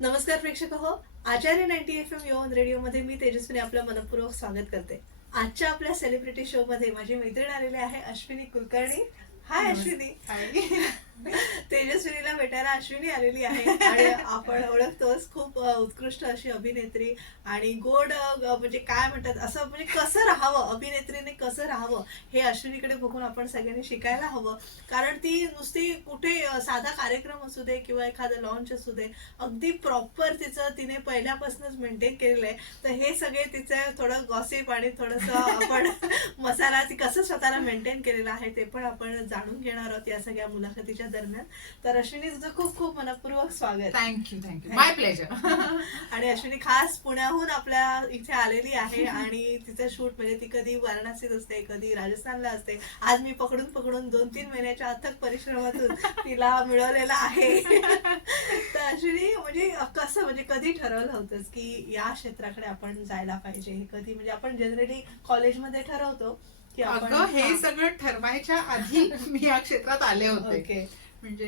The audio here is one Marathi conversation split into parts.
नमस्कार प्रेक्षक हो. आचार्य 90 FM यवन रेडिओ मध्ये मी तेजस्विनी आपलं मनपूर्वक स्वागत करते. आजच्या आपल्या सेलिब्रिटी शो मध्ये माझी मैत्रीण आलेली आहे अश्विनी कुलकर्णी. हाय अश्विनी. हाय. तेजस्विनीला भेटायला अश्विनी आलेली आहे आणि आपण ओळखतोच खूप उत्कृष्ट अशी अभिनेत्री आणि गोड म्हणजे काय म्हणतात असं म्हणजे कसं राहावं अभिनेत्रीने कसं राहावं हे अश्विनीकडे बघून आपण सगळ्यांनी शिकायला हवं. कारण ती नुसती कुठे साधा कार्यक्रम असू दे किंवा एखादं लॉन्च असू दे अगदी प्रॉपर तिचं तिने पहिल्यापासूनच मेंटेन केलेलं आहे. तर हे सगळे तिचं थोडं गॉसिप आणि थोडंसं आपण मसाला ती कसं स्वतःला मेंटेन केलेलं आहे ते पण आपण जाणून घेणार आहोत या सगळ्या मुलाखतीच्या दरम्यान. तर अश्विनी तुझं खूप खूप मनपूर्वक स्वागत. थँक्यू माय प्लेजर. आणि अश्विनी खास पुण्याहून आपल्या इथे आलेली आहे आणि तिचं शूट म्हणजे ती कधी वाराणसीत असते कधी राजस्थानला असते. आज मी पकडून पकडून 2-3 महिन्याच्या अथक परिश्रमातून तिला मिळवलेला आहे. तर अश्विनी म्हणजे कसं म्हणजे कधी ठरवलं होतंस की या क्षेत्राकडे आपण जायला पाहिजे. हे कधी म्हणजे आपण जनरली कॉलेजमध्ये ठरवतो की अगं हे सगळं ठरवायच्या आधी मी या क्षेत्रात आले होते. ओके. म्हणजे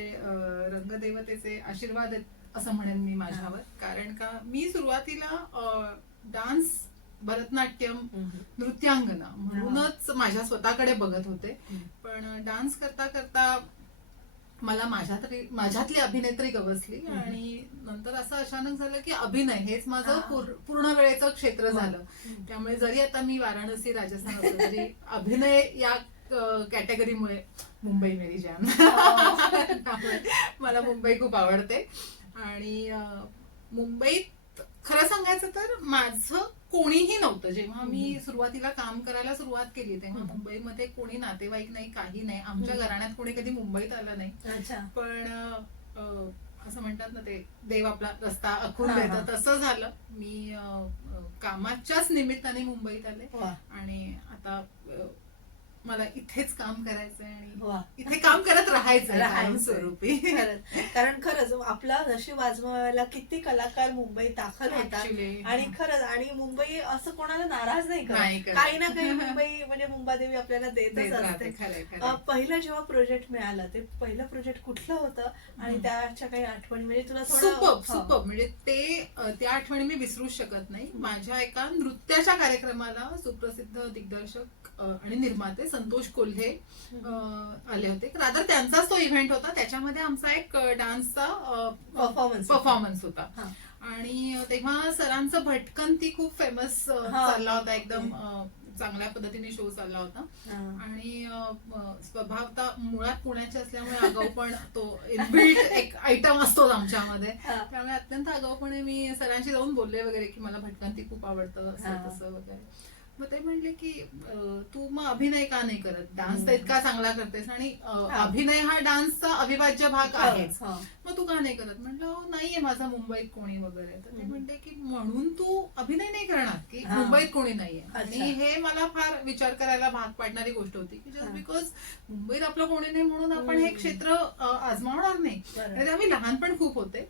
रंगदेवतेचे आशीर्वाद आहेत असं म्हणेन मी माझ्यावर. कारण का मी सुरुवातीला डान्स भरतनाट्यम नृत्यांगना म्हणूनच माझ्या स्वतःकडे बघत होते. पण डान्स करता करता मला माझ्यातली अभिनेत्री गवसली आणि नंतर असं अचानक झालं की अभिनय हेच माझं पूर्ण वेळेचं क्षेत्र झालं. त्यामुळे जरी आता मी वाराणसी राजस्थान असलं तरी अभिनय या कॅटेगरीमुळे मुंबई मेरी जान. त्यामुळे मला मुंबई खूप आवडते. आणि मुंबईत खरं सांगायचं तर माझं कोणीही नव्हतं. जेव्हा मी सुरुवातीला काम करायला सुरुवात केली तेव्हा मुंबईमध्ये कोणी नातेवाईक नाही काही नाही. आमच्या घराण्यात कोणी कधी मुंबईत आलं नाही. पण असं म्हणतात ना ते देव आपला रस्ता आखून देतं तसं झालं. मी कामाच्याच निमित्ताने मुंबईत आले आणि आता मला इथेच काम करायचंय आणि इथे काम करत राहायचं स्वरूपी. कारण खरंच आपला नशीब आजमावायला किती कलाकार मुंबईत दाखल होतात आणि खरंच आणि मुंबई असं कोणाला नाराज नाही करत. काही ना काही मुंबई म्हणजे मुंबादेवी आपल्याला देतच असते. पहिलं जेव्हा प्रोजेक्ट मिळालं ते पहिलं प्रोजेक्ट कुठलं होतं आणि त्याच्या काही आठवणी म्हणजे तुला सुपर म्हणजे त्या आठवणी मी विसरूच शकत नाही. माझ्या एका नृत्याच्या कार्यक्रमाला सुप्रसिद्ध दिग्दर्शक आणि निर्माते संतोष कोल्हे आले होते. रादर त्यांचाच तो इव्हेंट होता. त्याच्यामध्ये आमचा एक डान्सचा परफॉर्मन्स होता आणि तेव्हा सरांचं भटकन ती खूप फेमस चालला होता. एकदम चांगल्या पद्धतीने शो चालला होता. आणि स्वभावता मुळात पुण्याचे असल्यामुळे आगाऊपण तो इनबिल्ट एक आयटम असतो आमच्यामध्ये. त्यामुळे अत्यंत आगाऊपणे मी सरांशी जाऊन बोलले वगैरे की मला भटकन ती खूप आवडतं असं तसं वगैरे. मग ते म्हणले की तू मग अभिनय का नाही करत. डान्स तर इतका चांगला करतेस आणि अभिनय हा डान्सचा अविभाज्य भाग आहेच. मग तू का नाही करत. म्हटलं नाहीये माझा मुंबईत कोणी वगैरे. तर ते म्हणले की म्हणून तू अभिनय नाही करणार की मुंबईत कोणी नाहीये. आणि हे मला फार विचार करायला भाग पाडणारी गोष्ट होती की जस्ट बिकॉज मुंबईत आपलं कोणी नाही म्हणून आपण हे क्षेत्र आजमावणार नाही. आम्ही लहानपण खूप होते.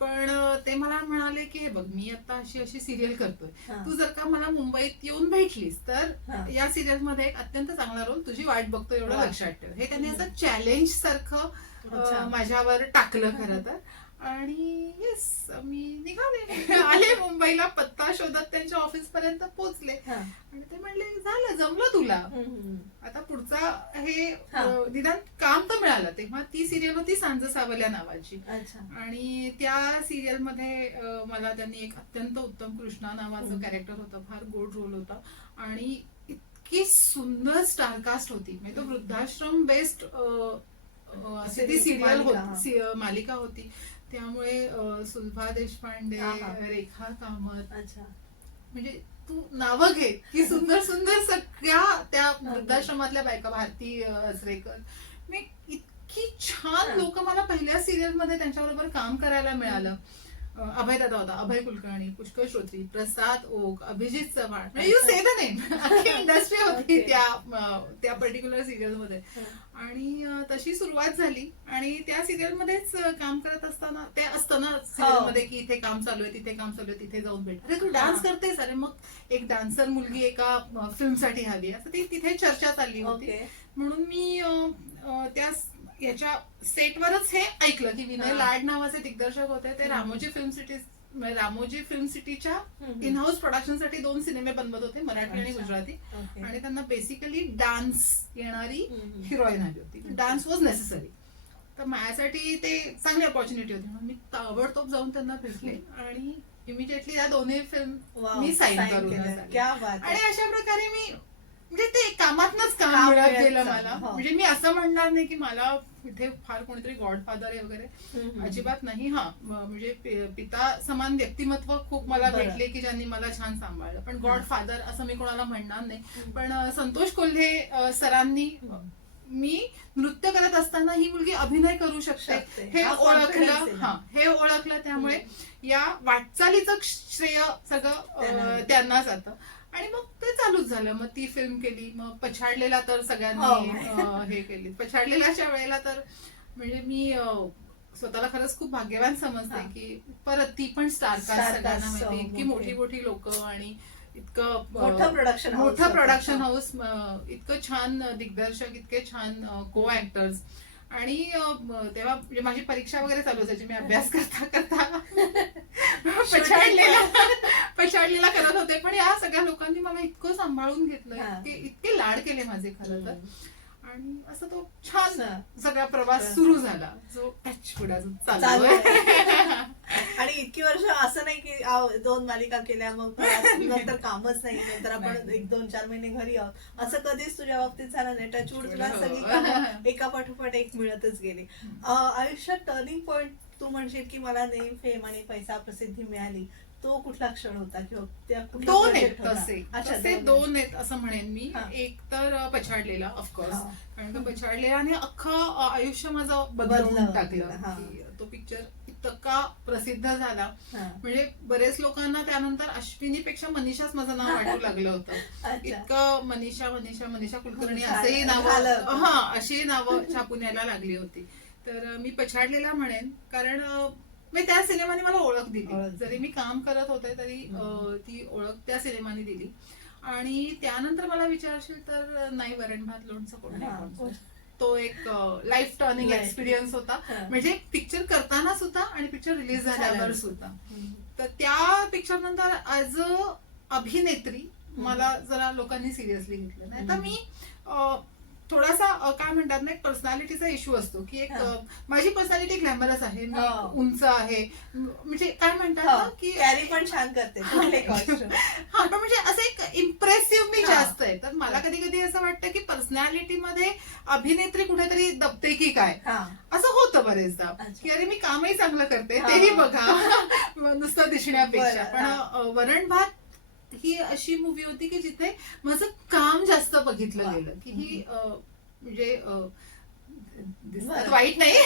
पण ते मला म्हणाले की हे बघ मी आता अशी अशी सिरियल करतोय. तू जर का मला मुंबईत येऊन भेटलीस तर या सिरियल मध्ये एक अत्यंत चांगला रोल तुझी वाट बघतो एवढं लक्षात ठेव. हे त्यांनी असं चॅलेंज सारखं माझ्यावर टाकलं खरं तर. आणि येस मी निघाले आले मुंबईला. पत्ता शोधत त्यांच्या ऑफिस पर्यंत पोहोचले आणि ते म्हणले झालं जमलं तुला आता पुढचा हे निदान काम तर मिळालं. तेव्हा ती सिरियल होती सांज सावल्या नावाची आणि त्या सिरियल मध्ये मला त्यांनी एक अत्यंत उत्तम कृष्णा नावाचं कॅरेक्टर होतं. फार गोड रोल होता आणि इतकी सुंदर स्टारकास्ट होती. म्हणजे तो वृद्धाश्रम बेस्ड अशी ती सिरियल होती मालिका होती. त्यामुळे सुलभा देशपांडे रेखा कामत म्हणजे तू नावं घे की सुंदर सुंदर सगळ्या त्या वृद्धाश्रमातल्या बायका. भारती असरेकर मी इतकी छान लोक मला पहिल्या सिरियल मध्ये त्यांच्याबरोबर काम करायला मिळालं. अभय दादा होता, Abhay Kulkarni, Pushkar Shrotri, Prasad Oak, Abhijit Chavan. You say the name. अख्खी इंडस्ट्री होती त्या पर्टिक्युलर सिरियल मध्ये. आणि तशी सुरुवात झाली आणि त्या सिरियल मध्येच काम करत असताना ते असतं ना सिरियल मध्ये की इथे काम चालू आहे तिथे काम चालू आहे तिथे जाऊन भेट. अरे तू डान्स करतेस. अरे मग एक डान्सर मुलगी एका फिल्मसाठी हवी असं ती तिथे चर्चा चालली होती. म्हणून मी त्या याच्या सेटवरच हे ऐकलं की विनय हा. लाड नावाचे दिग्दर्शक होते, ते रामोजी फिल्म सिटीच्या इन हाऊस प्रोडक्शन साठी 2 सिनेमे बनवत होते, मराठी आणि अच्छा. गुजराती. ओके. आणि त्यांना बेसिकली डान्स येणारी हम्म. हिरोईन हवी होती. Dance was necessary. तर माझ्यासाठी ते चांगली ऑपॉर्च्युनिटी होती, म्हणून मी ताबडतोब जाऊन त्यांना भेटले आणि इमिजिएटली या दोन्ही फिल्म वाव, मी साईन sign करून केलं. आले. क्या बात आहे. आणि अशा प्रकारे मी म्हणजे ते कामातनच काम काम मिळत मिळत गेलं चाललं. मला. हो. म्हणजे मी असं म्हणणार नाही की मला इथे फार कोणीतरी गॉडफादर आहे वगैरे, हम्म. अजिबात नाही. हा म्हणजे पिता समान व्यक्तिमत्व खूप मला बरं. भेटले की ज्यांनी मला छान सांभाळलं, पण हा. गॉडफादर असं मी कोणाला म्हणणार नाही. हम्म. पण संतोष कोल्हे सरांनी मी नृत्य करत असताना ही मुलगी अभिनय करू शकते शकते. हे हा confidence आहे. ओळखलं. हे ओळखलं, त्यामुळे या वाटचालीचं श्रेय सगळं त्यांना जातं. आणि मग ते चालूच झालं. मग ती फिल्म केली, मग पछाडलेला तर सगळ्यांनी हे केली. पछाडलेल्याच्या वेळेला तर म्हणजे मी स्वतःला खरंच खूप भाग्यवान समजते की परत ती पण स्टारकास्ट, Star सगळ्यांना cast, माहिती, इतकी मोठे. मोठी मोठी लोक आणि इतकं मोठं production house मोठं होतं. प्रोडक्शन हाऊस, इतकं छान दिग्दर्शक, इतके छान को ऍक्टर्स. आणि तेव्हा म्हणजे माझी परीक्षा वगैरे चालू असायची, मी अभ्यास करता करता पछाडलेला करत होते. पण या सगळ्या लोकांनी मला इतकं सांभाळून घेतलं, हा. इतके लाड केले माझे खरं तर. आणि असं तो छान छान. सगळा प्रवास सुरू झाला, जो पुढे अजून चालू चालू आहे. आणि इतकी वर्ष असं नाही की 2 मालिका केल्या मग परत नंतर कामच नाही, नंतर आपण नाही. 1-2-4 महिने घरी आहोत, असं कधीच तुझ्या बाबतीत झालं नाही. टचवूड तुला हो. सगळी कामं एका पाठोपाठ एक मिळतच गेली. आयुष्यात टर्निंग पॉइंट तू म्हणशील की मला नेम, फेम आणि पैसा, प्रसिद्धी मिळाली, तो कुठला क्षण होता किंवा त्या कुठला 2 आहेत project होता? तसे. अच्छा, तसे 2 आहेत असं म्हणेन मी. हा. एक तर पछाडलेला ऑफकोर्स, हा. कारण का पछाडलेल्याने अख्खं आयुष्य माझं बदललं. बदलून टाकलं. हा. की तो पिक्चर इतका प्रसिद्ध झाला, हा. म्हणजे बरेच लोकांना त्यानंतर अश्विनीपेक्षा मनीषाच माझं नाव वाटू लागलं होतं. अच्छा. इतकं मनीषा मनीषा मनीषा कुलकर्णी झालं. असेही नावं, झालं. हा, अशी नावं छापून यायला लागली होती. तर मी पछाडलेला म्हणेन, कारण मी त्या सिनेमाने मला ओळख दिली. ओळख. जरी मी काम करत होते तरी ती ओळख त्या सिनेमाने दिली. आणि त्यानंतर मला विचारशील तर नाही, वरण भात लोणचं कोण नाही हा. कोण. तो एक लाईफ टर्निंग Life. एक्सपिरियन्स होता. हा. म्हणजे पिक्चर करताना सुद्धा आणि पिक्चर रिलीज झाल्यावर सुद्धा. हम्म. तर त्या पिक्चर नंतर ऍज अ अभिनेत्री मला जरा लोकांनी सिरियसली घेतलं. नाही तर मी थोडासा काय म्हणतात ना, एक पर्सनॅलिटीचा इश्यू असतो की एक माझी पर्सनॅलिटी ग्लॅमरस आहे, मी उंच आहे, म्हणजे काय म्हणतात ना की कॅरी पण छान करते कुठले costume. हा, पण म्हणजे असं एक इम्प्रेसिव्ह मी हा. जास्त आहे. तर मला कधी कधी असं वाटतं की पर्सनॅलिटी मध्ये अभिनेत्री कुठेतरी दबते की काय, हा. असं होतं बरेचदा. अच्छा. की अरे मी कामही चांगलं करते, हा. तेही बघा नुसतं दिसण्यापेक्षा. बरं, पण वरण भात ही अशी मूवी होती की जिथे माझं काम जास्त बघितलं गेलं. की ही म्हणजे दिसतात वाईट नाही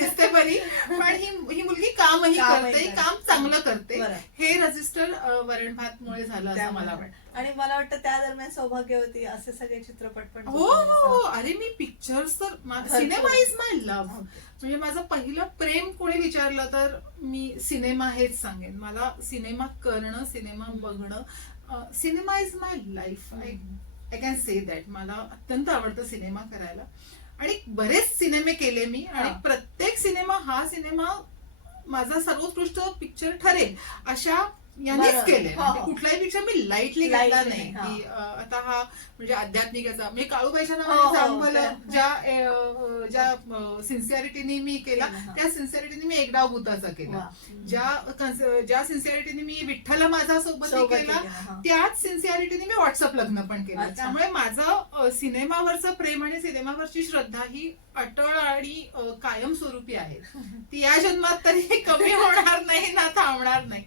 दिसते बरी, पण ही मुलगी कामही करते, काम चांगलं करते. बरं. हे रजिस्टर वरण भात मुळे झालं असं मला वाटतं. आणि मला वाटतं त्या दरम्यान सौभाग्यवती असे सगळे चित्रपट पण हो हो, अरे मी पिक्चर्स तर सिनेमा इज माय लव्ह. म्हणजे माझं पहिलं प्रेम कोणी विचारलं तर मी सिनेमा हेच सांगेन. मला सिनेमा करणं, सिनेमा बघणं, cinema is my life. I can say that. मला अत्यंत आवडतं सिनेमा करायला आणि बरेच सिनेमे केले मी. आणि प्रत्येक सिनेमा हा सिनेमा माझा सर्वोत्कृष्ट पिक्चर ठरेल अशा यांनीच केले. कुठलाही पिक्चर मी लाईटली घेतला नाही. की आता हा म्हणजे आध्यात्मिकाचा, म्हणजे काळूबाईच्या नावाने चांगलं ज्या सिन्सिअरिटीने मी केला, त्या सिन्सिअरिटीने मी एक डाव भूताचा केला. ज्या सिन्सिअरिटीने मी विठ्ठल माझा सोबत केला, त्याच सिन्सिअरिटीने मी व्हॉट्सअप लग्न पण केलं. त्यामुळे माझं सिनेमावरचं प्रेम आणि सिनेमावरची श्रद्धा ही अटळ आणि कायमस्वरूपी आहे. ती या जन्मात तरी कमी होणार नाही ना थांबणार नाही.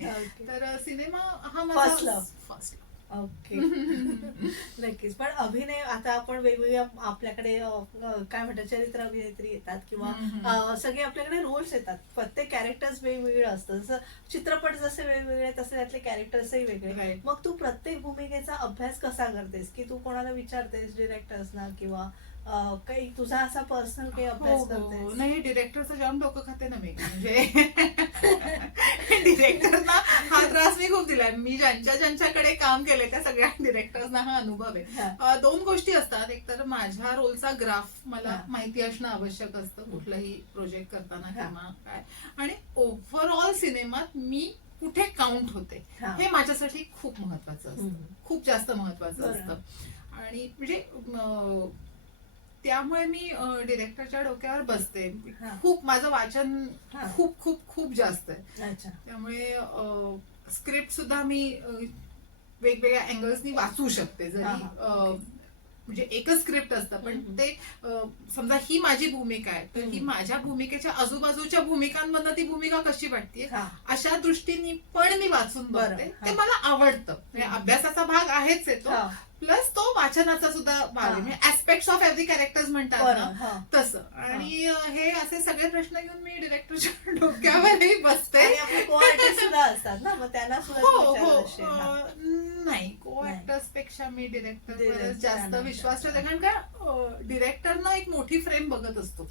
तर सिनेमा हा माझा फर्स्ट. ओके. नक्कीच. पण अभिनय, आता आपण वेगवेगळ्या आपल्याकडे काय म्हणतात चरित्र अभिनेत्री येतात किंवा सगळे आपल्याकडे रोल्स येतात. प्रत्येक कॅरेक्टर्स वेगवेगळं असतं. जसं चित्रपट जसे वेगवेगळे तसे त्यातले कॅरेक्टर्सही वेगळे. मग तू प्रत्येक भूमिकेचा अभ्यास कसा करतेस? की तू कोणाला विचारतेस, डिरेक्टर्सना किंवा काही तुझा असा पर्सनल काही अभ्यास करतेस? नाही, डिरेक्टरचं जाम डोकं खाते ना मी. म्हणजे डिरेक्टरना हा त्रास मी खूप दिलाय. मी ज्यांच्याकडे काम केलंय त्या सगळ्या डिरेक्टर्सना हा अनुभव आहे. 2 गोष्टी असतात. एक तर माझ्या रोलचा ग्राफ मला माहिती असणं आवश्यक असतं कुठलंही प्रोजेक्ट करताना किंवा काय, आणि ओव्हरऑल सिनेमात मी कुठे काउंट होते हे माझ्यासाठी खूप महत्वाचं असतं, खूप जास्त महत्वाचं असतं. आणि म्हणजे त्यामुळे मी डिरेक्टरच्या डोक्यावर बसते. खूप माझं वाचन खूप खूप खूप जास्त आहे. त्यामुळे स्क्रिप्ट सुद्धा मी वेगवेगळ्या अँगल्सनी वाचू शकते. जरी म्हणजे एकच स्क्रिप्ट असतं पण ते समजा ही माझी भूमिका आहे तर ही माझ्या भूमिकेच्या आजूबाजूच्या भूमिकांमधनं ती भूमिका कशी वाटते अशा दृष्टीने पण मी वाचून बघते. ते मला आवडतं. म्हणजे अभ्यासाचा भाग आहेच येतो, प्लस तो वाचनाचा सुद्धा भाग आहे. म्हणजे ऍस्पेक्ट्स ऑफ एव्हरी कॅरेक्टर्स म्हणतात ना तसं. आणि हे असे सगळे प्रश्न घेऊन मी डिरेक्टरच्या डोक्यावरही बसते. नाही, को ऍक्टर्स पेक्षा मी डिरेक्टर जास्त विश्वास ठेवते. कारण का डिरेक्टरनं एक मोठी फ्रेम बघत असतो.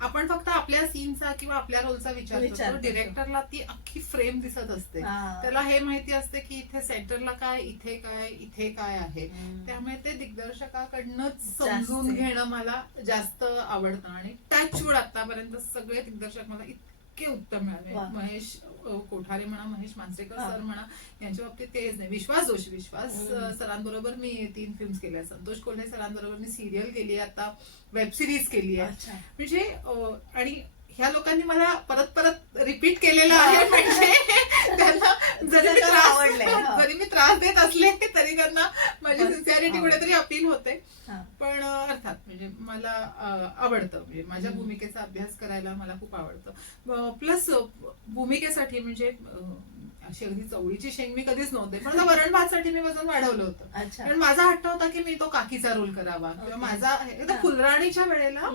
आपण फक्त आपल्या सीनचा किंवा आपल्या रोलचा विचार करतो. डिरेक्टरला ती अख्खी फ्रेम दिसत असते. त्याला हे माहिती असते की इथे सेंटरला काय, इथे काय आहे. त्यामुळे ते दिग्दर्शकाकडनंच समजून घेणं मला जास्त आवडतं. आणि टचवूड आतापर्यंत सगळे दिग्दर्शक मला इतके उत्तम मिळाले. महेश कोठारे म्हणा, महेश मांजरेकर सर म्हणा, यांच्या बाबतीत तेच नाही. विश्वास सरांबरोबर मी 3 फिल्म्स केल्या. संतोष कोल्हे सरांबरोबर मी सिरियल केली, आता वेब सिरीज केली आहे. म्हणजे आणि ह्या लोकांनी मला परत परत रिपीट केलेलं आहे. म्हणजे त्यांना जरी मी त्रास देत असले तरी त्यांना माझी सिन्सिअरिटी कुठेतरी अपील होते. पण अर्थात म्हणजे मला आवडतं. म्हणजे माझ्या भूमिकेचा अभ्यास करायला मला खूप आवडतं. प्लस भूमिकेसाठी म्हणजे अशी अगदी चवळीची शेंग मी कधीच नव्हते, पण वरण भातसाठी मी वजन वाढवलं होतं. कारण माझा हट्ट होता की मी तो काकीचा रोल करावा. किंवा माझा फुलराणीच्या वेळेला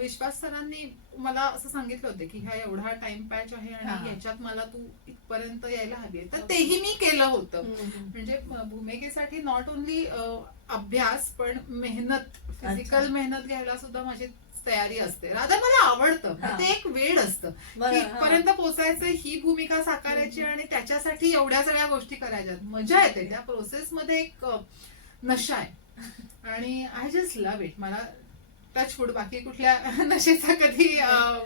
विश्वास सरांनी मला असं सांगितलं होतं की ह्या एवढा टाइम पॅच आहे आणि याच्यात मला तू इथपर्यंत यायला हवी आहे, तर तेही मी केलं होतं. म्हणजे भूमिकेसाठी नॉट ओनली अभ्यास पण मेहनत, फिजिकल मेहनत घ्यायला सुद्धा माझी तयारी असते. राधा मला आवडतं. ते एक वेळ असतं की इथपर्यंत पोहोचायचं, ही भूमिका साकारायची आणि त्याच्यासाठी एवढ्या सगळ्या गोष्टी करायच्या. मजा येते त्या प्रोसेसमध्ये. एक नशा आहे आणि आय जस्ट लव्ह इट. मला टचवूड बाकी कुठल्या नशेचा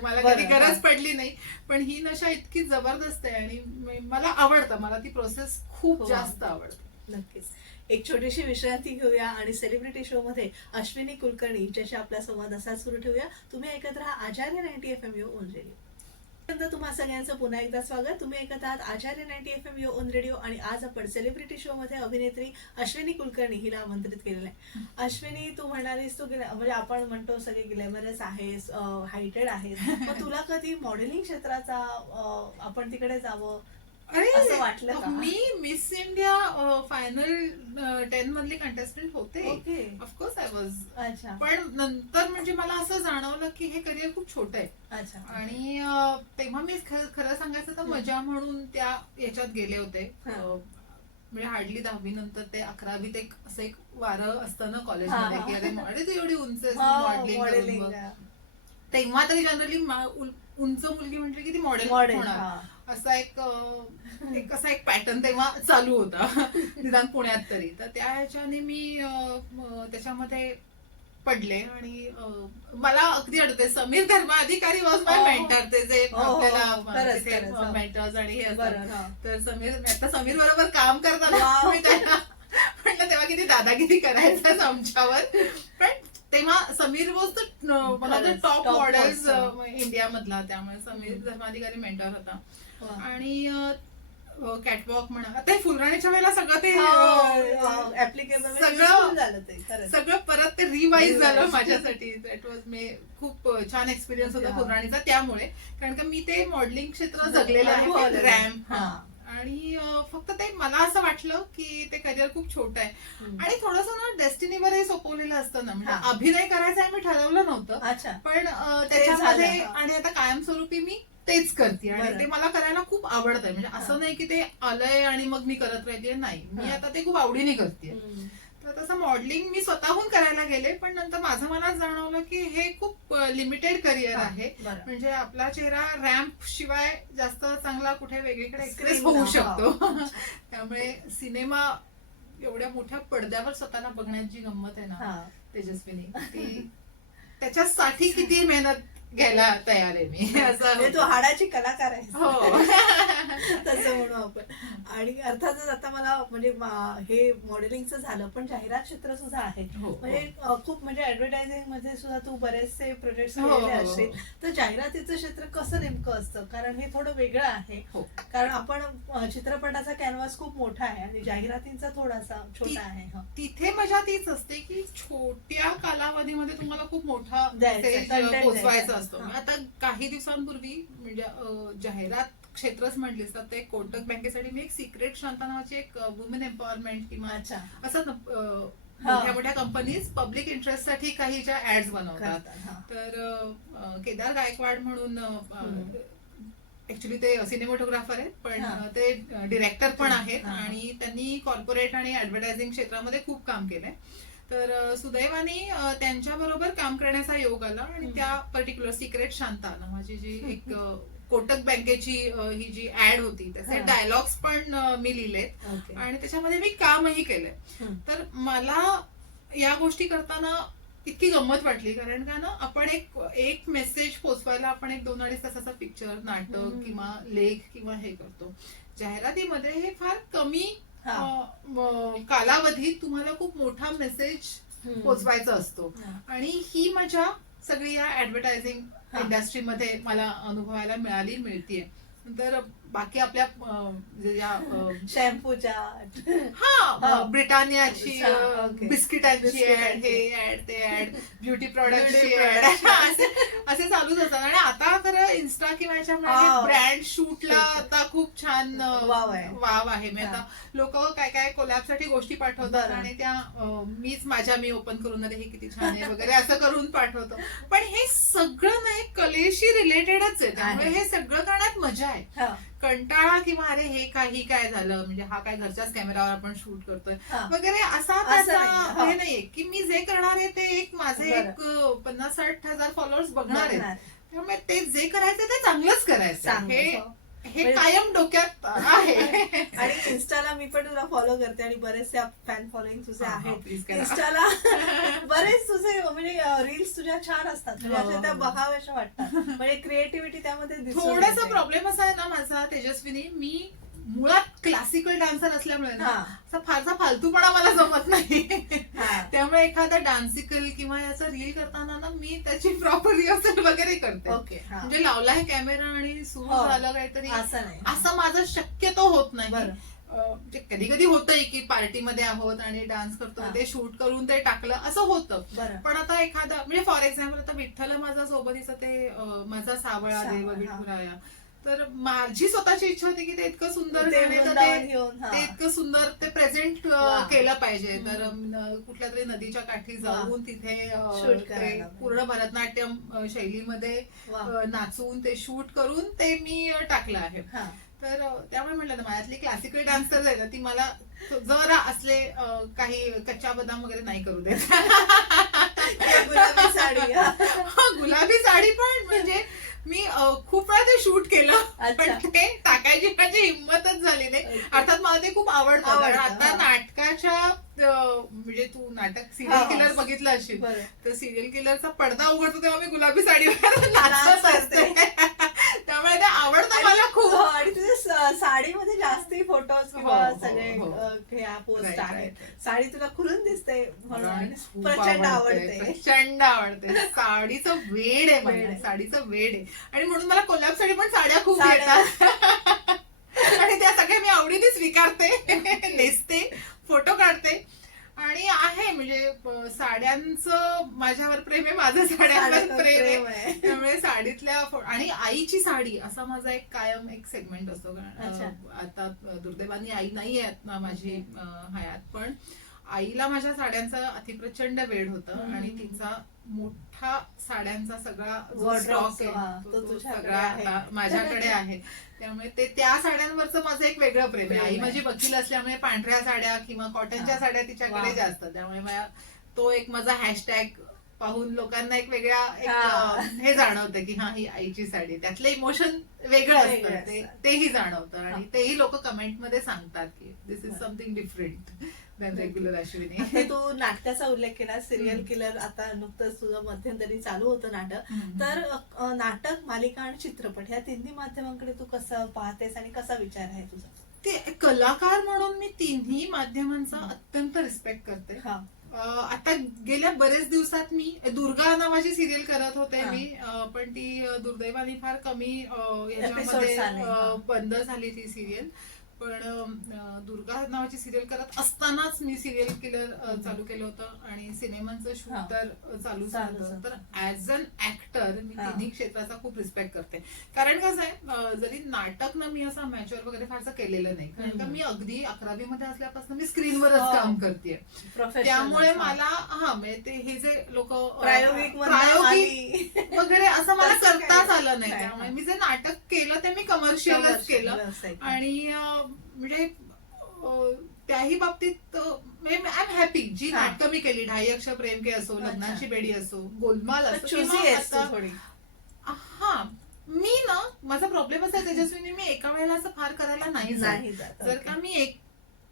मला कधी गरज पडली नाही, पण ही नशा इतकी जबरदस्त आहे आणि मला आवडतं. मला ती प्रोसेस खूप जास्त आवडते. नक्कीच. एक छोटीशी विश्रांती घेऊया आणि सेलिब्रिटी शो मध्ये अश्विनी कुलकर्णी ज्याशी आपला संवाद असा सुरू ठेवूया. तुम्ही ऐकत राहा आचार्य 90 FM ओन रेडिओ. तुम्हा सगळ्यांचं पुन्हा एकदा स्वागत. तुम्ही ऐकत आहात आचार्य 90 FM ओन रेडिओ. आणि आज आपण सेलिब्रिटी शो मध्ये अभिनेत्री अश्विनी कुलकर्णी हिला आमंत्रित केलेलं आहे. अश्विनी, तू म्हणालीस तू म्हणजे आपण म्हणतो सगळे ग्लॅमरस आहेस, हायटेड आहेस, मग तुला कधी मॉडेलिंग क्षेत्राचा आपण तिकडे जावं असं वाटलं का? मी मिस इंडिया फायनल 10 मधली कंटेस्टंट होते. Of course I was. पण नंतर म्हणजे मला असं जाणवलं की हे करिअर खूप छोटं आहे. आणि तेव्हा मी खरं सांगायचं तर मजा म्हणून त्या याच्यात गेले होते. म्हणजे हार्डली 10वी नंतर ते 11वीत एक असं एक वारं असतं ना कॉलेजमध्ये की अरे मॉडेल एवढी उंच मॉडेलिंग. तेव्हा तरी जनरली उंच मुलगी म्हटली की ती मॉडेल होणार असा एक पॅटर्न तेव्हा चालू होता निदान पुण्यात तरी. तर त्या ह्याच्याने मी त्याच्यामध्ये पडले आणि मला अगदी आठवते Sameer Dharmadhikari was my mentor. ते जे आपल्याला मेंटर्स आणि हे असतात, तर समीर बरोबर काम करताना म्हटलं तेव्हा किती दादागिरी करायचं आमच्यावर. पण तेव्हा Sameer was the one of the top models India मधला. त्यामुळे समीर धर्माधिकारी मेंटर होता. आणि कॅटवॉक म्हणा, ते फुलराणीच्या वेळेला सगळं ते सगळं परत ते रिवाइज झालं माझ्यासाठी. दॅट वॉज मे खूप छान एक्सपिरियन्स होता फुलराणीचा. त्यामुळे कारण का मी ते मॉडेलिंग क्षेत्र जगलेलं आहे, रॅम्प. आणि फक्त ते मला असं वाटलं की ते करिअर खूप छोटं आहे आणि थोडंसं ना डेस्टिनीवरही सोपवलेलं असतं ना. म्हणजे अभिनय करायचं आहे मी ठरवलं नव्हतं, पण त्याच्यामध्ये आणि आता कायमस्वरूपी मी तेच करते आणि ते मला करायला खूप आवडतंय. म्हणजे असं नाही की ते आलंय आणि मग मी करत राहिलीये, नाही, मी आता ते खूप आवडीने करते. तर तसं मॉडेलिंग मी स्वतःहून करायला गेले, पण नंतर माझं मनात जाणवलं की हे खूप लिमिटेड करिअर आहे. बरं. म्हणजे आपला चेहरा रॅम्प शिवाय जास्त चांगला कुठे वेगळीकडे एक्सप्रेस Screen होऊ ला, शकतो. त्यामुळे सिनेमा एवढ्या मोठ्या पडद्यावर स्वतःला बघण्याची गंमत आहे ना हा. तेजस्विनी, ती त्याच्यासाठी किती मेहनत घ्यायला तयार आहे मी असं म्हणजे तू हाडाची कलाकार आहे हो. तसं म्हणू आपण. आणि अर्थातच आता मला म्हणजे हे मॉडेलिंगचं झालं, पण जाहिरात क्षेत्र सुद्धा आहे. हो, म्हणजे खूप म्हणजे ऍडव्हर्टायझिंग मध्ये सुद्धा तू बरेचसे प्रोजेक्ट हो, केलेले हो, असतील. तर जाहिरातीचं क्षेत्र कसं नेमकं असतं, कारण हे थोडं वेगळं आहे. हो. कारण आपण चित्रपटाचा कॅनव्हास खूप मोठा आहे आणि जाहिरातींचा थोडासा छोटा आहे. हं. तिथे मजा तीच असते की छोट्या कालावधीमध्ये तुम्हाला खूप मोठा द्यायचं, मेसेज content पोचवायचा द्यायचं. असतो. हा. आता काही दिवसांपूर्वी म्हणजे जाहिरात क्षेत्रच म्हटलीस तर ते कोटक बँकेसाठी मी एक सिक्रेट शांता नावाची एक वुमेन एम्पॉवरमेंट किंवा अच्छा. असं हा. मोठ्या मोठ्या कंपनीज पब्लिक इंटरेस्ट साठी काही ज्या ऍड्स बनवतात. करतात. हा. तर केदार गायकवाड म्हणून ऍक्च्युली ते सिनेमॅटोग्राफर आहेत, पण हा. ते डिरेक्टर पण आहेत हा. आणि त्यांनी कॉर्पोरेट आणि ऍडव्हर्टायझिंग क्षेत्रामध्ये खूप काम केलंय. तर सुदैवाने त्यांच्या बरोबर काम करण्याचा योग आला आणि त्या पर्टिक्युलर सिक्रेट शांता नावाची जी एक कोटक बँकेची ही जी ऍड होती त्याचे हा. डायलॉग्स पण मी लिहिलेत ओके. आणि त्याच्यामध्ये मी कामही केलंय. हं. तर मला या गोष्टी करताना इतकी गंमत वाटली, कारण का ना आपण एक मेसेज पोचवायला आपण 1-2-2.5 तासाचा पिक्चर, नाटक किंवा लेख किंवा हे करतो. जाहिरातीमध्ये हे फार कमी कालावधीत तुम्हाला खूप मोठा मेसेज पोचवायचा असतो. आणि ही मजा सगळी या ऍडव्हर्टायझिंग इंडस्ट्रीमध्ये मला अनुभवायला मिळतीये. तर बाकी आपल्या शॅम्पूच्या ब्रिटानियाची ओके. बिस्किटांची ऍड, हे ऍड, ते ऍड, ब्युटी प्रॉडक्टची ऍड असे चालूच असतात. आणि आता खरं इन्स्टा किंवा याच्यामध्ये ब्रँड शूटला आता खूप छान वाव आहे. म्हणजे आता लोक काय काय कोलॅबसाठी गोष्टी पाठवतात आणि त्या मी ओपन करून हे किती छान आहे वगैरे असं करून पाठवतो. पण हे सगळं नाही कलेशी रिलेटेडच आहे, त्यामुळे हे सगळं करण्यात मजा आहे. कंटाळा किंवा अरे हे काय झालं, म्हणजे हा काय घरच्याच कॅमेरावर आपण शूट करतोय वगैरे असा त्याचा हे नाहीये की मी जे करणार आहे ते माझे 50-60 हजार फॉलोअर्स बघणार आहेत, त्यामुळे ते जे करायचं ते चांगलंच करायचं हे कायम डोक्यात आहे. आणि इन्स्टाला मी पण तुला फॉलो करते आणि बरेचसे फॅन फॉलोईंग तुझे आहेत इन्स्टाला. बरेच तुझे म्हणजे रील्स तुझ्या छान असतात, म्हणजे अशा त्या बघाव्याशा वाटतात, म्हणजे क्रिएटिव्हिटी त्यामध्ये दिसून येते. थोडासा प्रॉब्लेम असा आहे ना माझा तेजस्विनी, मी मुळात क्लासिकल डान्सर असल्यामुळे ना असा फारसा फालतूपणा मला जमत नाही. त्यामुळे एखादा डान्सिकल किंवा याचा रील करताना ना मी त्याची प्रॉपर रिहर्सल वगैरे करते. म्हणजे लावला आहे कॅमेरा आणि सुरू झालं काहीतरी असं माझं शक्यतो होत नाही. म्हणजे कधी कधी होतंय की पार्टीमध्ये आहोत आणि डान्स करतो ते शूट करून ते टाकलं असं होतं. पण आता एखादा म्हणजे फॉर एक्झाम्पल आता विठ्ठल माझा सोबतीचं ते माझा सावळा देव विठुराया, तर माझी स्वतःची इच्छा होती की ते इतकं सुंदर ते इतकं सुंदर ते प्रेझेंट केलं पाहिजे. तर कुठल्या तरी नदीच्या काठी जाऊन तिथे पूर्ण भरतनाट्यम शैलीमध्ये नाचून ते शूट करून ते मी टाकलं आहे. तर त्यामुळे म्हटलं ना माझ्यातली क्लासिकल डान्सर आहे ना ती मला जरा असले काही कच्चा बदाम वगैरे नाही करू देत. गुलाबी साडी पण म्हणजे मी खूप वेळा ते शूट केलं, पण ते टाकायची माझी हिंमतच झाली नाही. अर्थात मला ते खूप आवडतं, कारण आता नाटकाच्या म्हणजे तू नाटक सिरियल किलर बघितलं असेल तर सिरियल किलरचा पडदा उघडतो तेव्हा मी गुलाबी साडीवर नाचत असते. त्यामुळे ते आवडतं मला खूप. आणि तुझे साडीमध्ये जास्ती फोटोज किंवा सगळे पोस्ट आहेत. साडी तुला खुलून दिसते म्हणून प्रचंड आवडते. साडीचं वेड आहे मला, साडीचं वेड आहे. आणि म्हणून मला कोल्हापूर साडी पण साड्या खूप येतात आणि त्या सगळ्या मी आवडीने स्वीकारते, नेसते, फोटो काढते. आणि आहे म्हणजे साड्यांचं माझ्यावर प्रेम आहे, माझं साड्यांवर प्रेम आहे. त्यामुळे साडीतल्या आणि आईची साडी असा माझा एक कायम एक सेगमेंट असतो. कारण आता दुर्दैवाने आई नाही आहेत ना माझी हयात, पण आईला माझ्या साड्यांचा अतिप्रचंड वेळ होता आणि तिचा मोठा साड्यांचा सगळा जो स्टॉक आहे तो सगळा आता माझ्याकडे आहे. त्यामुळे ते त्या साड्यांवरचं माझं एक वेगळं प्रेम आहे. आई माझी वकील असल्यामुळे पांढऱ्या साड्या किंवा कॉटनच्या साड्या तिच्याकडे जास्त, त्यामुळे मला तो एक माझा हॅशटॅग पाहून लोकांना एक वेगळा हे जाणवतं की हा ही आईची साडी, त्यातलं इमोशन वेगळं असतं तेही जाणवतं आणि तेही लोक कमेंट मध्ये सांगतात की this is something different than regular Ashwini. तू नाटकाचा उल्लेख केला, सिरियल किलर आता नुकतंच तुझं मध्यंतरी चालू होतं नाटक, तर नाटक, मालिका आणि चित्रपट ह्या तिन्ही माध्यमांकडे तू कसं पाहतेस आणि कसा विचार आहे तुझा? ते कलाकार म्हणून मी तिन्ही माध्यमांचा अत्यंत रिस्पेक्ट करते. आता गेल्या बरेच दिवसात मी दुर्गा नावाची सिरियल करत होते मी, पण ती दुर्दैवाने फार कमी याच्यामध्ये बंद झाली ती सिरियल. पण दुर्गा नावाची सिरियल करत असतानाच मी सिरियल किलर चालू केलं होतं आणि सिनेमांचं शूट तर चालू झालं. तर ऍज अन ऍक्टर मी तिन्ही क्षेत्राचा खूप रिस्पेक्ट करते. कारण कसं आहे, जरी नाटक ना मी असं मॅच्युअर वगैरे फारसं केलेलं नाही, कारण का मी अगदी 11वी मध्ये असल्यापासून मी स्क्रीनवरच काम करते. त्यामुळे मला म्हणजे हे जे लोक प्रायोगिक वगैरे असं मला करताच आलं नाही. त्यामुळे मी जे नाटक केलं ते मी कमर्शियलच केलं आणि म्हणजे त्याही बाबतीत आय एम हॅपी. जी नाटकं मी केली, 2.5 अक्षर प्रेम के असो, लग्नाची बेडी असो, गोलमाल असो, हा मी ना माझा प्रॉब्लेम असा आहे तेजस्विनी, मी एका वेळेला असं फार करायला नाही जात. जर का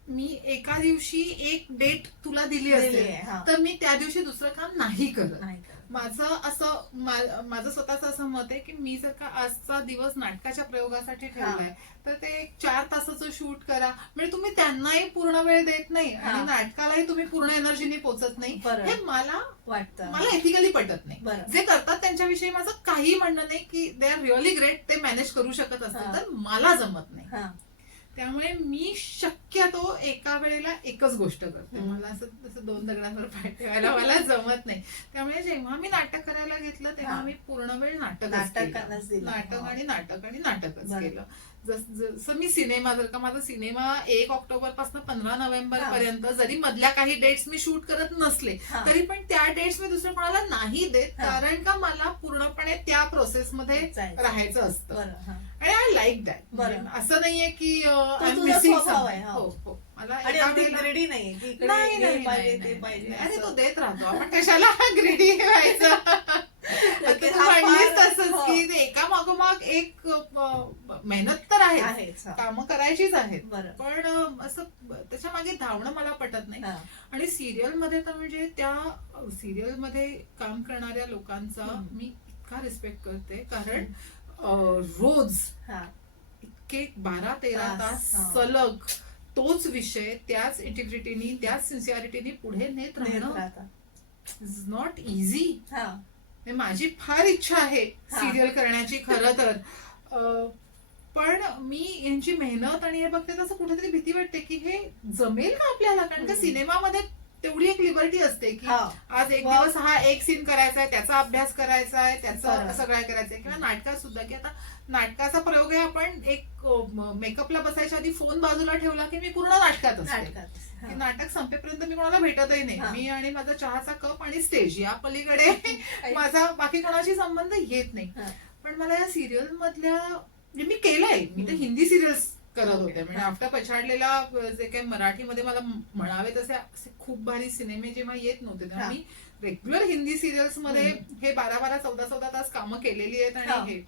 मी एका दिवशी एक डेट तुला दिली असेल तर मी त्या दिवशी दुसरं काम नाही करत. माझं स्वतःचं असं मत आहे की मी जर का आजचा दिवस नाटकाच्या प्रयोगासाठी ठेवलाय तर ते 4 तासाचं शूट करा, म्हणजे तुम्ही त्यांनाही पूर्ण वेळ देत नाही आणि नाटकालाही तुम्ही पूर्ण एनर्जीने पोचत नाही, हे मला वाटतं, मला एथिकली पटत नाही. जे करतात त्यांच्याविषयी माझं काही म्हणणं नाही की दे आर रिअली ग्रेट, ते मॅनेज करू शकत असतील, तर मला जमत नाही. त्यामुळे मी शक्यतो एका वेळेला एकच गोष्ट करते. मला असं 2 दगडांवर पाय ठेवायला मला जमत नाही. त्यामुळे जेव्हा मी नाटक करायला घेतलं तेव्हा मी पूर्ण वेळ नाटक आणि नाटकच केलं. जसं मी सिनेमा, जर का माझा सिनेमा 1 ऑक्टोबर पासून 15 नोव्हेंबर पर्यंत जरी मधल्या काही डेट्स मी शूट करत नसले तरी पण त्या डेट्स मी दुसऱ्या कोणाला नाही देत, कारण का मला पूर्णपणे त्या प्रोसेस मध्ये राहायचं असतं आणि आय लाईक दॅट. असं नाहीये की मला ग्रेडी नाही, अरे तो देत राहतो, आपण कशाला ग्रेडी व्हायचं. तसंच की एका मागोमाग एक मेहनत तर आहे, कामं करायचीच आहेत, पण असं त्याच्या मागे धावणं मला पटत नाही. आणि सिरियल मध्ये तर म्हणजे त्या सिरियल मध्ये काम करणाऱ्या लोकांचा मी इतका रिस्पेक्ट करते, कारण रोज इतके 12-13 तास सलग तोच विषय त्याच इंटिग्रिटीनी, त्याच सिन्सिअरिटीनी पुढे नेत राहणं इज नॉट इझी. माझी फार इच्छा आहे सिरियल करण्याची खरं तर, पण मी यांची मेहनत आणि हे बघते तसं कुठेतरी भीती वाटते की हे जमेल का आपल्याला, कारण का सिनेमामध्ये तेवढी एक लिबर्टी असते की आज एक दिवस हा एक सीन करायचा आहे, त्याचा अभ्यास करायचा आहे, त्याचं सगळं करायचंय. किंवा नाटकात सुद्धा की आता नाटकाचा प्रयोग आहे, आपण एक मेकअपला बसायच्या आधी फोन बाजूला ठेवला की मी पूर्ण नाटकात असते. नाटक संपेपर्यंत मी कोणाला भेटतही नाही. मी आणि माझा चहाचा कप आणि स्टेज या पलीकडे माझा बाकी कोणाशी संबंध येत नाही. पण मला या सिरियल मधल्या मी केलंय, मी तर हिंदी सिरियल्स करत होते, म्हणजे आफ्टर पछाडलेला जे काही मराठीमध्ये मला म्हणावे तसे खूप भारी सिनेमे जेव्हा येत नव्हते तेव्हा मी रेग्युलर हिंदी सिरियल्स मध्ये हे 12-12, 14-14 तास कामं केलेली आहेत. आणि हे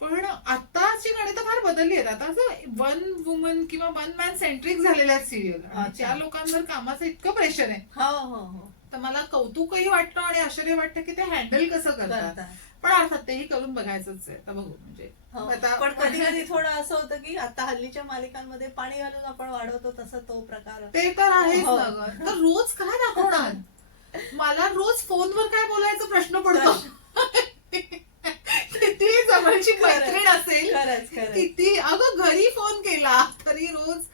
पण आताची गणितं फार बदलली आहेत. आता असं 1 वुमन किंवा 1 मॅन सेंट्रिक झालेल्या आहेत सिरियल, त्या लोकांवर कामाचं इतकं प्रेशर आहे. तर मला कौतुकही वाटतं आणि आश्चर्य वाटतं की ते हँडल कसं करतात. पण अर्थात तेही करून बघायचंच आहे. आता बघू, म्हणजे पण कधी कधी थोडं असं होतं की आता हल्लीच्या मालिकांमध्ये पाणी घालून आपण वाढवतो तसं तो प्रकार ते तर आहेच ना. तर रोज काय दाखवणार, मला रोज फोनवर काय बोलायचा प्रश्न पडतो. किती जवळची मैत्रीण असेल, किती अगं घरी फोन केला तरी रोज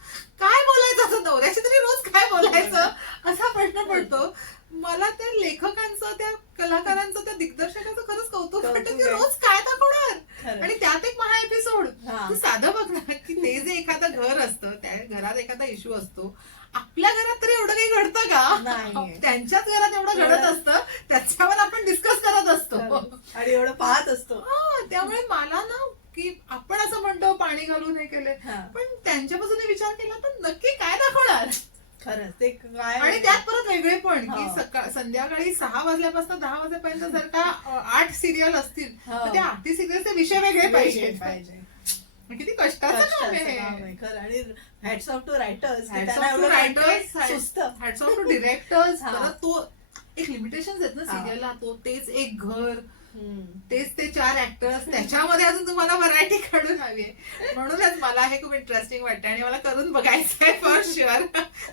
काय बोलायचं, असं नवऱ्याशी तरी रोज काय बोलायचं असा प्रश्न पडतो. मला त्या लेखकांचं, त्या कलाकारांचं, त्या दिग्दर्शकाचं खरंच कौतुक वाटतं की रोज काय दाखवणार. आणि त्यात एक महा एपिसोड साधं बघ ना, की ते जे एखादं घर असतं त्या घरात एखादा इश्यू असतो, आपल्या घरात तरी एवढं काही घडतं नाहीये. का? त्यांच्याच घरात एवढं घडत असतं, त्याच्यावर आपण डिस्कस करत असतो. आणि एवढं पाहत असतो. त्यामुळे मला ना की आपण असं म्हणतो पाणी घालून हे केले, हा. पण त्यांच्यापासून विचार केला तर नक्की काय दाखवणार? खरंच ते काय आणि त्यात परत वेगळे पण की हो. संध्याकाळी 6 वाजल्यापासून 10 वाजेपर्यंत जर का 8 सिरियल असतील हो. तर त्या 8 सिरियलचे विषय वेगळे पाहिजे. पाहिजे. किती कष्टाचं काम कष्टाचं काम आहे. आहे खरं. आणि hats off to writers, hats off to writers, सुस्त. Hats off to directors. हा. परत तो एक लिमिटेशन आहेत ना हा. सिरियलला, तो तेच एक घर, हम्म. तेच ते 4 ऍक्टर्स, त्याच्यामध्ये अजून तुम्हाला व्हरायटी काढून हवी आहे. म्हणूनच मला हे खूप इंटरेस्टिंग वाटतं आणि मला करून बघायचं आहे फॉर शुअर.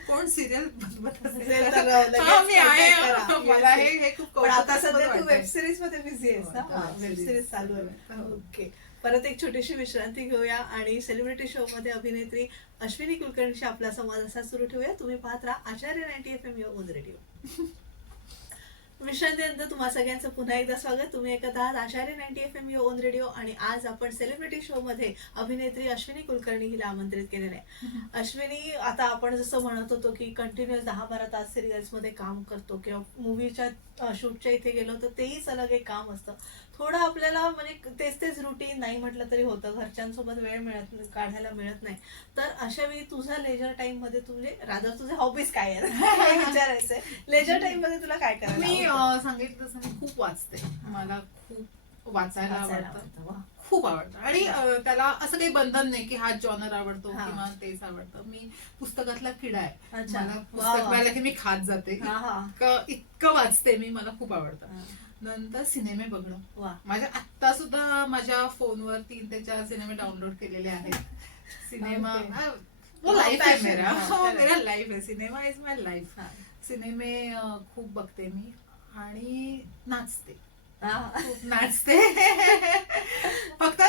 कोण सिरियल बनवत असेल असेल तर तर लगेच मी आहे. contact करा. मला हे खूप पण आता कौतुकास्पद सध्या तू वाटतंय. वेब सिरीज मध्ये बिझी आहेस ना? हो, web वेब series. सिरीज चालू आहे. हो. ओके. परत एक छोटीशी विश्रांती घेऊया आणि सेलिब्रिटी शो मध्ये अभिनेत्री अश्विनी कुलकर्णीशी आपला संवाद असा सुरू ठेवूया. तुम्ही पाहत राहा आचार्य 90 FM युअर ओन रेडिओ. विश्रांतीनंतर तुम्हा सगळ्यांचं पुन्हा एकदा स्वागत. तुम्ही ऐकत आहात आचार्य 90 FM युअर ओन रेडिओ आणि आज आपण सेलिब्रिटी शो मध्ये अभिनेत्री अश्विनी कुलकर्णी हिला आमंत्रित केलेलं आहे. अश्विनी आता आपण जसं म्हणत होतो की कंटिन्युअस 10-12 तास सिरियल्स मध्ये काम करतो किंवा मूवीच्या शूटच्या इथे गेलो तर तेही सलग एक काम असतं. थोडं आपल्याला म्हणजे तेच तेच रुटीन नाही म्हटलं तरी होतं, घरच्यांसोबत वेळ काढायला मिळत नाही. तर अशा वेळी तुझा लेजर टाइम मध्ये तू म्हणजे रादर तुझे हॉबीज काय आहेत हे विचारायचंय. लेजर टाइम मध्ये तुला काय करायला मी आवडतं? सांगितलं तसं मी खूप वाचते. मला खूप वाचायला वाचायला आवडतं. आवडतं. वा. खूप आवडतं आणि त्याला असं काही बंधन नाही की हा जॉनर आवडतो हा. किंवा तेच आवडतं. मी पुस्तकातला किडा आहे. अच्छा. मला वा, पुस्तक वा. मिळालं की मी खात जाते. हा, हा. इतकं वाचते मी, मला खूप आवडतं. हा. नंतर सिनेमे बघणं. वा. माझ्या आत्ता सुद्धा माझ्या फोनवर 3 ते 4 सिनेमे डाउनलोड केलेले आहेत. Cinema Okay. वो लाईफ आहे Passion. मेरा. हा, हो, correct. मेरा लाईफ आहे. Cinema is my life. हा. सिनेमे खूप बघते मी आणि नाचते. हा. खूप नाचते. फक्त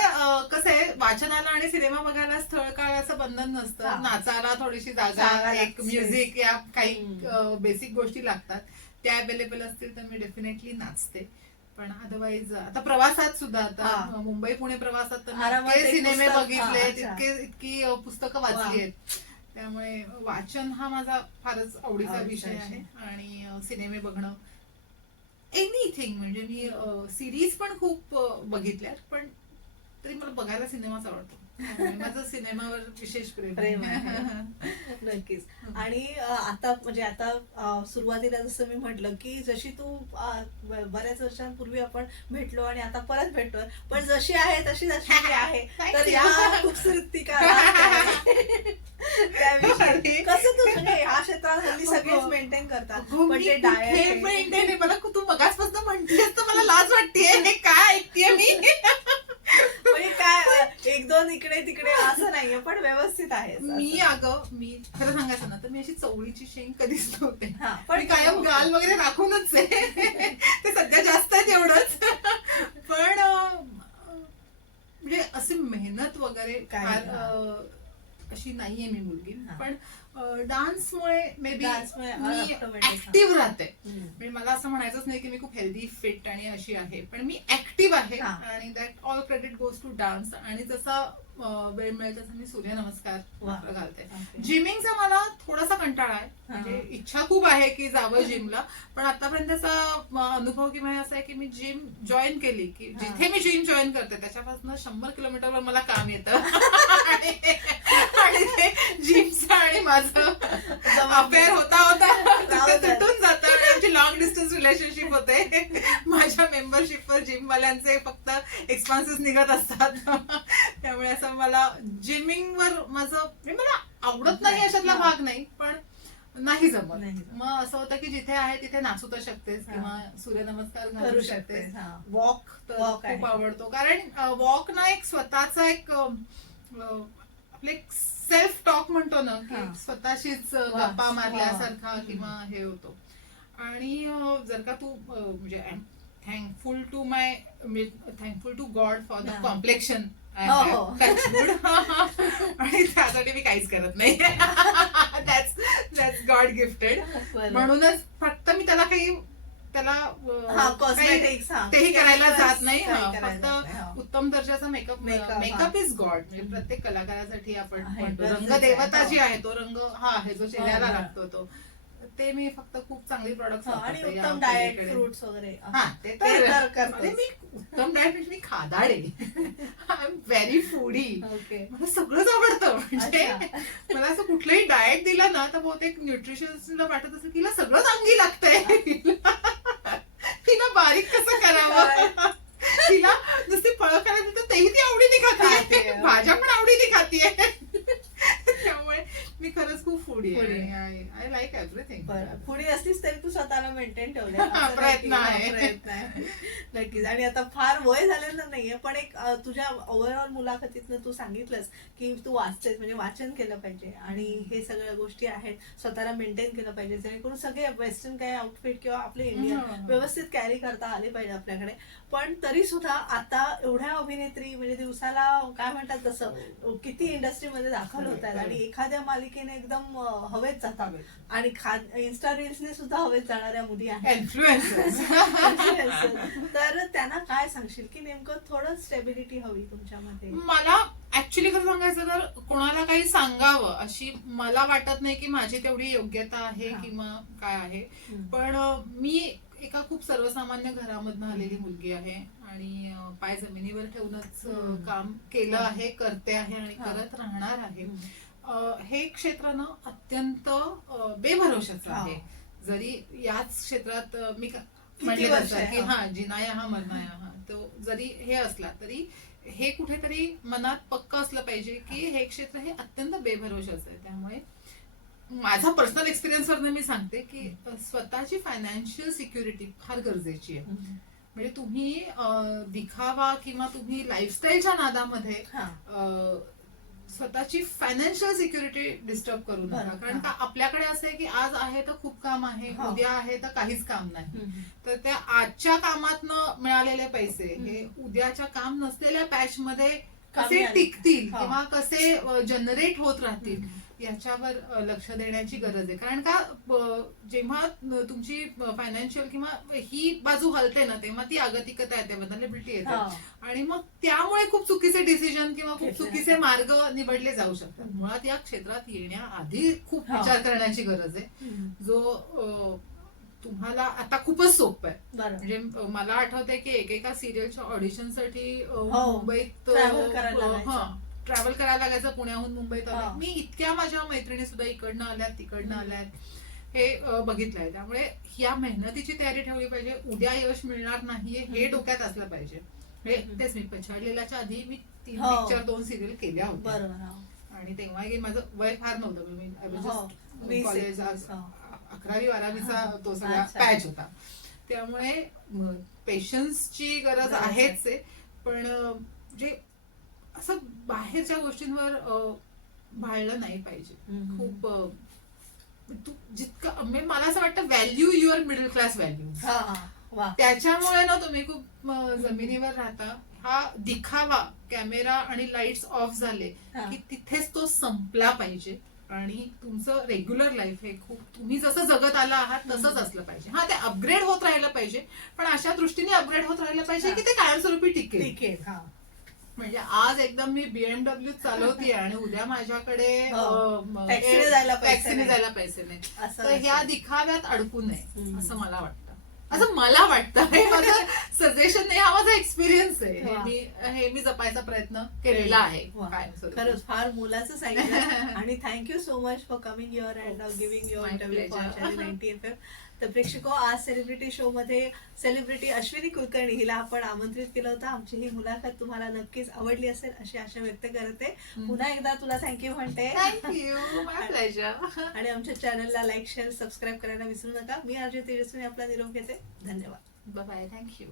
कसं आहे, वाचनाला आणि सिनेमा बघायला स्थळ काळ असं बंधन नसतं. हा. नाचाला थोडीशी जागा जागा, एक लागते. म्युझिक या काही हम्म. बेसिक गोष्टी लागतात. त्या अवेलेबल असतील तर मी डेफिनेटली नाचते. पण अदरवाईज आता प्रवासात सुद्धा, आता हा. मुंबई पुणे प्रवासात तर मी आरामात इतके एक सिनेमे पुस्तक, बघितले, हा, अच्छा. इतकी पुस्तकं वाचली आहेत. त्यामुळे वाचन हा माझा फारच आवडीचा आवडीचा विषय आहे. विषय. आणि सिनेमे बघणं, एनिथिंग. म्हणजे मी सिरीज पण खूप बघितल्यात, पण तरी मला बघायला सिनेमाच आवडतो. त्यामुळे माझं सिनेमावर विशेष प्रेम प्रेम आहे. आहे. नक्कीच. आणि आता म्हणजे आता सुरुवातीला जसं मी म्हटलं की जशी तू बऱ्याच वर्षांपूर्वी आपण भेटलो आणि आता परत भेटतोय, पण जशी आहे तशी अश्विनी आहे. Thank तर you. या खूपसुरतीका त्याविषयी कसं तू म्हणजे या क्षेत्रात हल्ली सगळेच मेंटेन करतात, अगं, पण मी ते कुठे डायट maintain आहे? मला तू मगाचपासून म्हणतेस तर मला लाज वाटतेय. हे काय ऐकतेय मी? म्हणजे काय 1-2 इकडे तिकडे असं नाहीये, पण व्यवस्थित आहे. मी खरं सांगायचं ना तर मी अशी चवळीची शेंग कधीच नव्हते. हा, पण कायम गाल वगैरे राखूनच आहे. ते सध्या जास्त आहे तेवढंच. पण म्हणजे अशी मेहनत वगैरे काय? फार अशी नाहीये मी मुलगी. हा. पण डान्समुळे मे बी डान्समुळे मी automatic. ऍक्टिव्ह राहते. हम्म. म्हणजे मला असं म्हणायचंच नाही की मी खूप हेल्दी फिट आणि अशी आहे, पण मी ऍक्टिव्ह आहे. हा. आणि that all credit goes to dance. आणि जसा वेळ मिळेल तसं मी सूर्यनमस्कार वा. मात्र घालते. Okay. जिमिंगचा मला थोडासा कंटाळा आहे. हा. म्हणजे इच्छा खूप आहे की जावं जिमला, पण आतापर्यंतचा अनुभव किंवा असा आहे की मी जिम जॉईन केली की हा. जिथे मी जिम जॉईन करते त्याच्यापासून 100 किलोमीटरवर मला काम येतं. आणि ते जिमचं आणि माझं अफेअर होता ते तुटून जातं आणि आमची लॉंग डिस्टन्स रिलेशनशिप होते. माझ्या मेंबरशिपवर जिमवाल्यांचे फक्त एक्सपेन्सेस निघत असतात. त्यामुळे असं मला जिमिंगवर म्हणजे मला आवडत नाही अशातला हा. भाग नाही, पण नाही जमत. नाही जमत. मग असं होतं की जिथे आहे तिथे नाचू तर शकतेस हा. किंवा सूर्यनमस्कार करू घालू शकते. शकतेस. हा. वॉक तर Walk आहे. खूप आवडतो, कारण वॉक ना एक स्वतःचा एक आपले सेल्फ टॉक म्हणतो ना की हा. स्वतःशीच वा. गप्पा मारल्यासारखा वा. किंवा हे होतो. आणि जर का तू म्हणजे thankful to God for the हा. कॉम्प्लेक्शन हो, हो. आणि त्यासाठी मी काहीच करत नाही. That's God gifted. बरोबर. म्हणूनच फक्त मी त्याला काही त्याला हा, cosmetics, हा. तेही करायला Chemicals जात नाही. काही करायला फक्त जात नाही, हा. उत्तम दर्जाचा Makeup, मेकअप हा. Is God. म्हणजे प्रत्येक कलाकारासाठी आपण आहे, म्हणतो गरजेचं रंग देवता आहे, जी हो. आहे तो रंग हा आहे जो चेहऱ्याला हो, हो. लागतो तो. ते मी फक्त खूप चांगली प्रॉडक्ट आणि उत्तम डाएट, फ्रुट्स वगैरे हा ते ते तर तर अरे करतोच. मी उत्तम डाएट म्हणजे मी खादाड आहे. I am very foodie. Okay. मला सगळंच आवडतं. म्हणजे अच्छा. मला असं कुठलंही डाएट दिलं ना तर बहुतेक न्यूट्रिशनला वाटत असं की हिला सगळंच अंगी लागतंय. तिला बारीक कसं करावं. तिला नुसती फळं करायची तर तेही ती आवडीने खाते. खाते. भाज्या पण आवडीने खाते. त्यामुळे मी खरंच खूप फूडी Foodie आहे. I like everything. बरं, पुढे असलीस तरी तू स्वतःला मेंटेन ठेवले. प्रयत्न आहे. प्रयत्न आहे नक्कीच. आणि आता फार वय झालेलं नाहीये, पण एक तुझ्या ओव्हरऑल मुलाखतीतनं तू सांगितलंस की तू वाचतेस, म्हणजे वाचन केलं पाहिजे आणि हे सगळ्या गोष्टी आहेत, स्वतःला मेंटेन केलं पाहिजे, जेणेकरून सगळे वेस्टर्न काय आउटफिट किंवा आपले इंडियन व्यवस्थित कॅरी करता आले पाहिजे आपल्याकडे. पण तरी सुद्धा आता एवढ्या अभिनेत्री म्हणजे दिवसाला काय म्हणतात तसं किती इंडस्ट्रीमध्ये दाखल होत आहेत आणि एखाद्या मालिकेने एकदम हवेत जातात आणि इन्स्टा रील्सने सुद्धा हवेत जाणाऱ्या मुली आहेत. इन्फ्लुएन्सर्स. तर त्यांना काय सांगशील की नेमकं थोडं स्टेबिलिटी हवी तुमच्यामध्ये? मला ऍक्च्युली खरं सांगायचं तर कोणाला काही सांगावं अशी मला वाटत नाही की माझी तेवढी योग्यता आहे हा. किंवा काय आहे. पण मी एका खूप सर्वसामान्य घरामधनं आलेली मुलगी आहे आणि पाय जमिनीवर ठेवूनच काम केलं आहे, करते आहे आणि हा. करत राहणार आहे. हे क्षेत्र ना अत्यंत बेभरोशाचं हा. आहे. जरी याच क्षेत्रात मी किती म्हणले वर्ष जातं की आहे? हा जिनाया हा मरणाया हा, तो जरी हे असला तरी हे कुठेतरी मनात पक्क असलं पाहिजे की हे क्षेत्र हे अत्यंत बेभरोशाचं आहे. त्यामुळे माझा पर्सनल एक्सपिरियन्सवरनं मी सांगते की स्वतःची फायनान्शियल सिक्युरिटी फार गरजेची आहे. म्हणजे तुम्ही दिखावा किंवा तुम्ही लाईफस्टाईलच्या नादामध्ये स्वतःची फायनान्शियल सिक्युरिटी डिस्टर्ब करू नका. कारण का आपल्याकडे असं आहे की आज आहे तर खूप काम आहे, उद्या आहे तर काहीच काम नाही. तर त्या आजच्या कामातनं मिळालेले पैसे हे उद्याच्या काम नसलेल्या पॅच मध्ये कसे टिकतील किंवा कसे जनरेट होत राहतील याच्यावर लक्ष देण्याची गरज आहे. कारण का जेव्हा तुमची फायनान्शियल किंवा ही बाजू हलते ना तेव्हा ती अगतिकता येते, बदलबिलिटी येते आणि मग त्यामुळे खूप चुकीचे डिसिजन किंवा खूप चुकीचे मार्ग निवडले जाऊ शकतात. मुळात या क्षेत्रात येण्याआधी खूप विचार करण्याची गरज आहे, जो तुम्हाला आता खूपच सोपं आहे. म्हणजे मला आठवतंय की एकेका सिरियलच्या ऑडिशनसाठी मुंबईत ट्रॅव्हल करायला लागायचं पुण्याहून मुंबईत. मी इतक्या माझ्या मैत्रिणी सुद्धा इकडनं आल्यात तिकडनं आल्यात हे बघितलंय. त्यामुळे या मेहनतीची तयारी ठेवली पाहिजे. उद्या यश मिळणार नाहीये हे डोक्यात असलं पाहिजे. तेच मी पछाडलेल्याच्या आधी मी 3 पिक्चर 2 सिरियल केल्या होत्या आणि तेव्हा माझं वय फार नव्हतं. मी कॉलेज 11वी-12वीचा तो सगळा पॅच होता. त्यामुळे पेशन्सची गरज आहेच आहे. पण जे असं बाहेरच्या गोष्टींवर भाळलं नाही पाहिजे. खूप तू जितकं मला असं वाटतं value your middle class value. त्याच्यामुळे ना तुम्ही खूप जमिनीवर राहता. हा दिखावा कॅमेरा आणि लाईट्स ऑफ झाले की तिथेच तो संपला पाहिजे आणि तुमचं रेग्युलर लाईफ हे खूप तुम्ही जसं जगत आला आहात तसंच असलं पाहिजे. हा ते अपग्रेड होत राहिलं पाहिजे, पण अशा दृष्टीने अपग्रेड होत राहिलं पाहिजे की ते कायमस्वरूपी टिकेल. म्हणजे आज एकदम मी BMW चालवते आणि उद्या माझ्याकडे टॅक्सीने जायला पैसे नाही. तर ह्या दिखाव्यात अडकू नये असं मला वाटतं. असं मला वाटतं. हे माझं सजेशन नाही, हा माझा एक्सपिरियन्स आहे. हे मी जपायचा प्रयत्न केलेला आहे. खरंच फार मोलाचं सांगितलं आणि thank you so much for coming your and giving your interview for channel 90 FM. तर प्रेक्षको, आज सेलिब्रिटी शो मध्ये सेलिब्रिटी अश्विनी कुलकर्णी हिला आपण आमंत्रित केलं होतं. आमची ही मुलाखत तुम्हाला नक्कीच आवडली असेल अशी आशा व्यक्त करते. पुन्हा एकदा तुला थँक्यू म्हणते. थँक्यू, माय प्लेजर. आणि आमच्या चॅनलला लाईक शेअर सबस्क्राईब करायला विसरू नका. मी आरजे तेजस्विनी आपला निरोप घेते. धन्यवाद. Bye bye. थँक्यू.